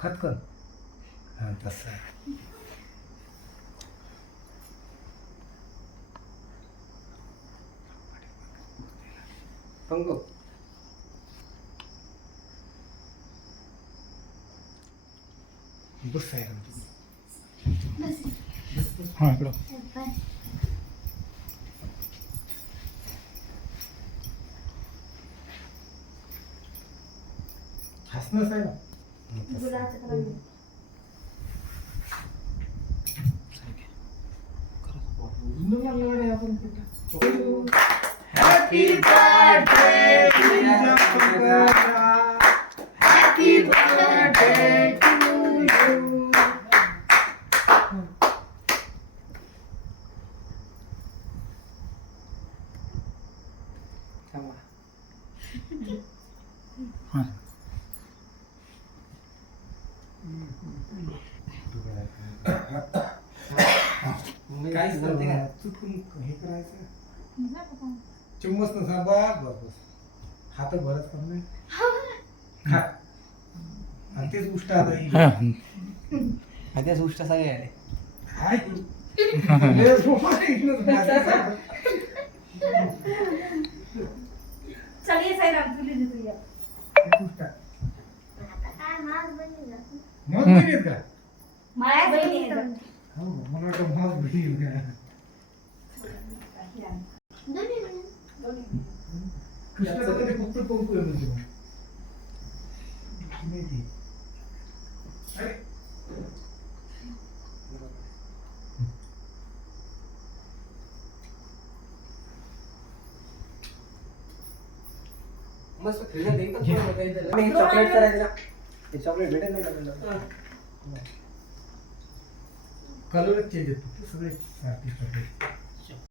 खतखत हां तसं आहे. पंगो बस आहे हां इकडं हसणंच आहे ना happy birthday happy birthday to you. हां काहीच नव्हते का चुकून हे करायचं चिम्मस नसा बस बस बस हात भरत पण नाही खा आणि तेच उष्ट आता ही. आधी उष्ट सगळे आले हाय की. लय रोमांच इथनंच गाजर. चलिए साईराम तुझी देतो या तेच उष्ट. मग बहिणीत का माझ्या बहिणी आहेत. हो मला वाटतं मग बहिणीत का कृष्णाचं कधी फक्त पंकू आहे म्हणजे मग. माहिती. अरे मस्त फिरत एकदम चॉकलेट करायचं ना ते चॉकलेट भेटेल नाही का कलरच चेंज होतो सगळे आर्टिस्ट